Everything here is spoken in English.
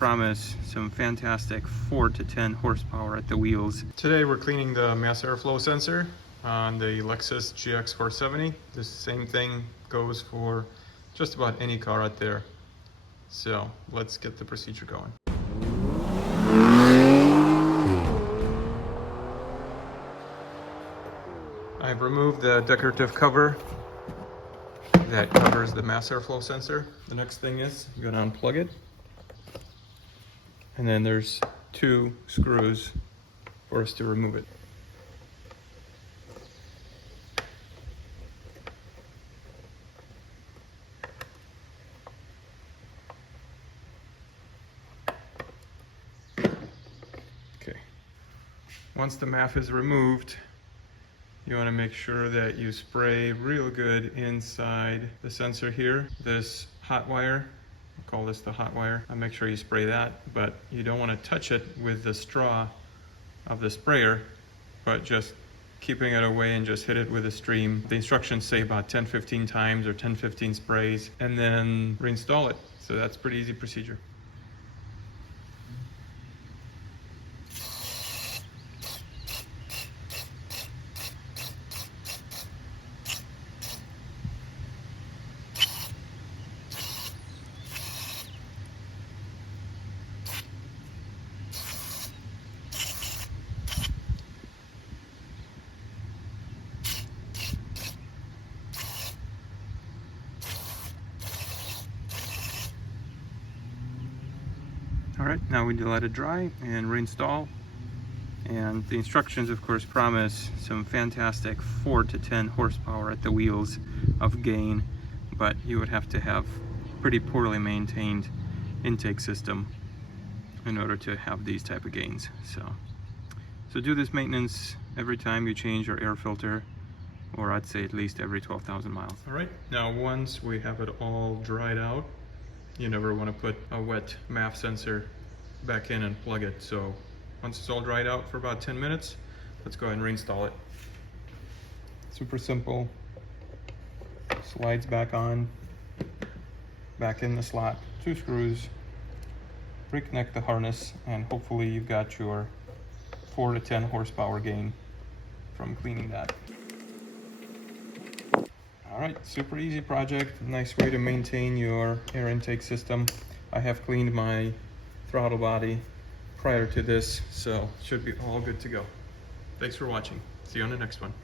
promise some fantastic 4 to 10 horsepower at the wheels. Today we're cleaning the mass airflow sensor on the Lexus GX470. The same thing goes for just about any car out there. So let's get the procedure going. I've removed the decorative cover that covers the mass airflow sensor. The next thing is I'm going to unplug it. And then there's 2 screws for us to remove it. Okay. Once the MAF is removed, you want to make sure that you spray real good inside the sensor here. This hot wire, I'll call this the hot wire. I'll make sure you spray that, but you don't want to touch it with the straw of the sprayer, but just keeping it away and just hit it with a stream. The instructions say about 10-15 times or 10-15 sprays, and then reinstall it. So that's pretty easy procedure. All right, now we let it dry and reinstall. And the instructions, of course, promise some fantastic 4 to 10 horsepower at the wheels of gain, but you would have to have pretty poorly maintained intake system in order to have these type of gains. So do this maintenance every time you change your air filter, or I'd say at least every 12,000 miles. All right, now once we have it all dried out, you never want to put a wet MAF sensor back in and plug it. So once it's all dried out for about 10 minutes, let's go ahead and reinstall it. Super simple. Slides back on, back in the slot, 2 screws, reconnect the harness, and hopefully you've got your 4 to 10 horsepower gain from cleaning that. All right, super easy project. Nice way to maintain your air intake system. I have cleaned my throttle body prior to this, so should be all good to go. Thanks for watching. See you on the next one.